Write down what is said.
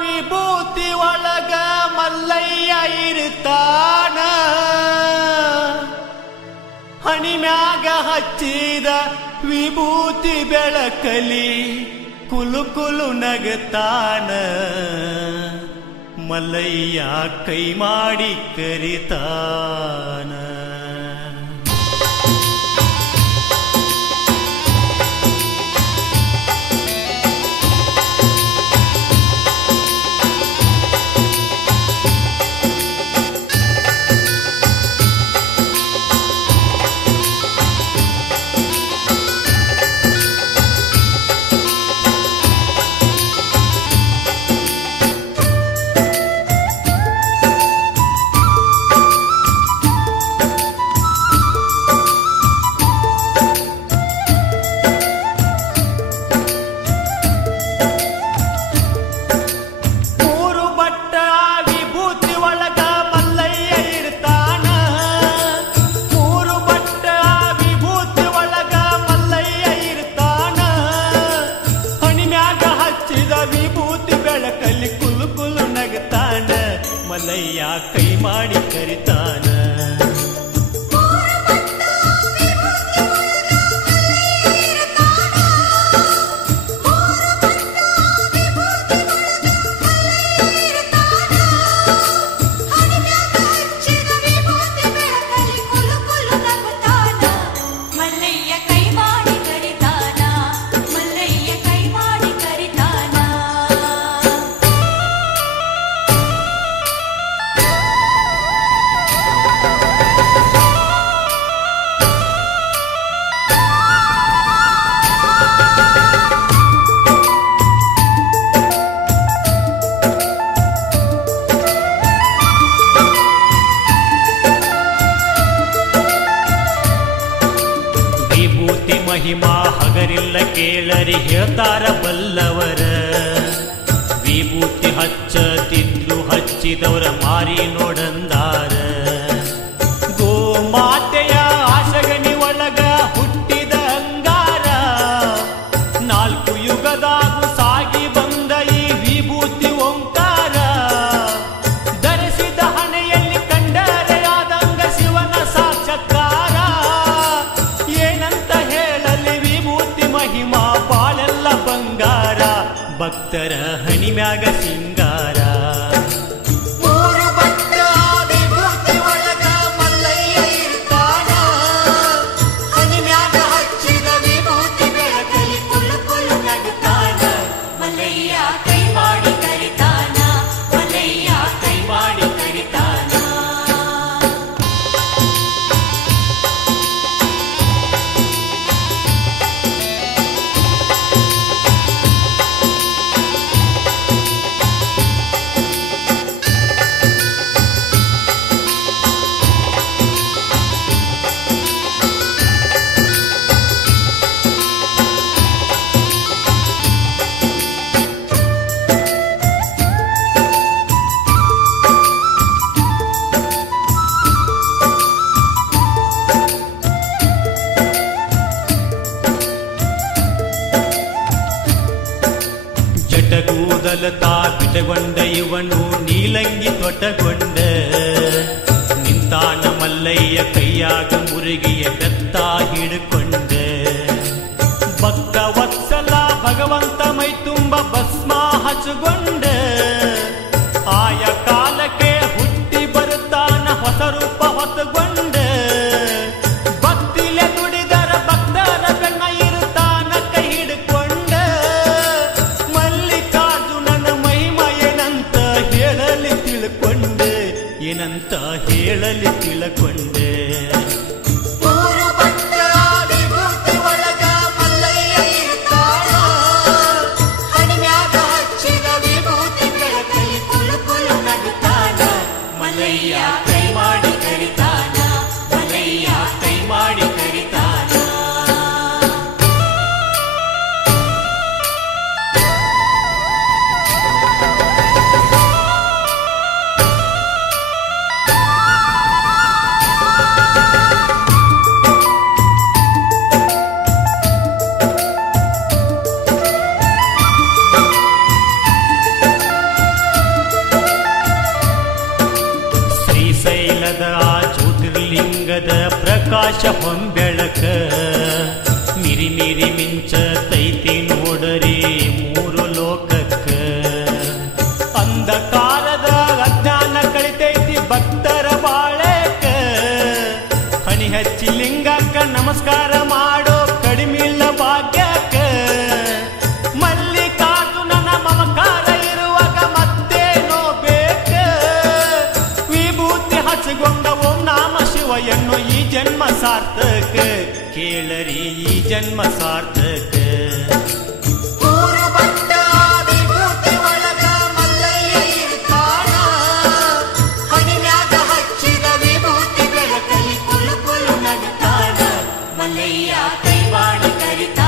ವಿಭೂತಿ ಒಳಗ ಮಲ್ಲಯ್ಯ ಇರ್ತಾನ ಹಣಿಮ್ಯಾಗ ಹಚ್ಚಿದ ವಿಭೂತಿ ಬೆಳಕಲಿ ಕುಲು ಕುಲು ನಗತಾನ ಮಲ್ಲಯ್ಯ ಕೈ ಮಾಡಿ ಕರಿತಾನ ಮಲ್ಲಯ್ಯ ಕೈ ಮಾಡಿ ಕರಿತಾನ ಮಹಿಮಾ ಹಗರಿಲ್ಲ ಕೇಳರಿ ಹೇಳ್ತಾರ ಬಲ್ಲವರ ವಿಭೂತಿ ಹಚ್ಚತಿದ್ರು ಹಚ್ಚಿದವರ ಮಾರಿ ನೋಡಂದಾರ ಗೋಮಾತೆಯ ಆಸಗನಿ ಒಳಗ ಹುಟ್ಟಿದ ಅಂಗಾರ ನಾಲ್ಕು ಯುಗದಾಗೂ ಸಾಗಿ ಬಂದ ಈ ವಿಭೂತಿ ಓಂಕಾರ ಧರಿಸಿದ ಹಣೆಯಲ್ಲಿ ಕಂಡರೆ ಆದಂಗ ಶಿವನ ಸಾಕ್ಷಾತ್ಕಾರ ಏನಂತ ಮಹಿಮಾ ಬಾಳೆಲ್ಲ ಬಂಗಾರ ಭಕ್ತರ ಹಣಿಮ್ಯಾಗ ಸಿಂಗಾರ ವಿಭೂತಿ ಒಳಗ ಮಲ್ಲಯ್ಯ ಇರ್ತಾನ ಹಣಿಮ್ಯಾಗ ಹಚ್ಚಿದ ವಿಭೂತಿ ಬೆಳಕಲಿ ಕುಲು ಕುಲು ನಗುತ್ತಾನ ಮಲ್ಲಯ್ಯ ಕೈ ಮಾಡಿ ಕರಿತಾನ ಮಲ್ಲಯ್ಯ ಕೈ ಮಾಡಿ ಕರಿತಾನ ಜಟಗೂದಲತಾ ಬಿಟಗೊಂಡ ಇವನು ನೀಲಂಗಿ ತೊಟ್ಟಗೊಂಡ ನಿಂತಾನ ಮಲ್ಲಯ್ಯ ಕೈಯಾಗ ಮುರುಗಿಯ ಬೆತ್ತ ಹಿಡ್ಕೊಂಡ ಭಕ್ತ ವತ್ಸಲ ಭಗವಂತ ಮೈ ತುಂಬ ಭಸ್ಮ ಹಚ್ಚಗೊಂಡ ಆಯ ಕಾಲಕ್ಕೆ ಹುಟ್ಟಿ ಬರುತ್ತಾನ ಹೊಸ ರೂಪ ಹೊತ್ತಗೊಂಡ ಭಕ್ತಿಲೆ ದುಡಿದರ ಭಕ್ತರ ಬೆನ್ನ ಇರುತ್ತಾನ ಕೈ ಹಿಡ್ಕೊಂಡ ಮಲ್ಲಿಕಾರ್ಜುನನ ಮಹಿಮಾ ಏನಂತ ಹೇಳಲಿ ತಿಳ್ಕೊಂಡೆ ಏನಂತ ಹೇಳಲಿ ತಿಳ್ಕೊಂಡೆ ಆಕಾಶ ಹೊಂಬೆಳಕ ಮಿರಿ ಮಿರಿ ಮಿಂಚತೈತಿ ನೋಡರಿ ಮೂರು ಲೋಕಕ್ಕ ಅಂಧಕಾರದ ಅಜ್ಞಾನ ಕಳಿತೈತಿ ಭಕ್ತರ ಬಾಳೆಕ ಹಣಿ ಹಚ್ಚಿ ಲಿಂಗಕ್ಕ ನಮಸ್ಕಾರ ಮಾಡೋ ಕಡಿಮಿಲ್ಲ ಭಾಗ್ಯಕ್ಕ ಮಲ್ಲಿಕಾರ್ಜುನನ ಮಮಕಾರ ಇರುವಾಗ ಮತ್ತೇನೋ ಬೇಕ ವಿಭೂತಿ ಹಚ್ಚಿಕೊಂಡ ಓಂ ನಾಮ ಶಿವ ಎನ್ನು ಈ ಜನ್ಮ ಸಾರ್ಥಕ ಕೇಳರಿ ಈ ಜನ್ಮ ಸಾರ್ಥಕ ಮಲ್ಲಯ್ಯ ಕೈವಾಡಿ ಕರಿತಾನ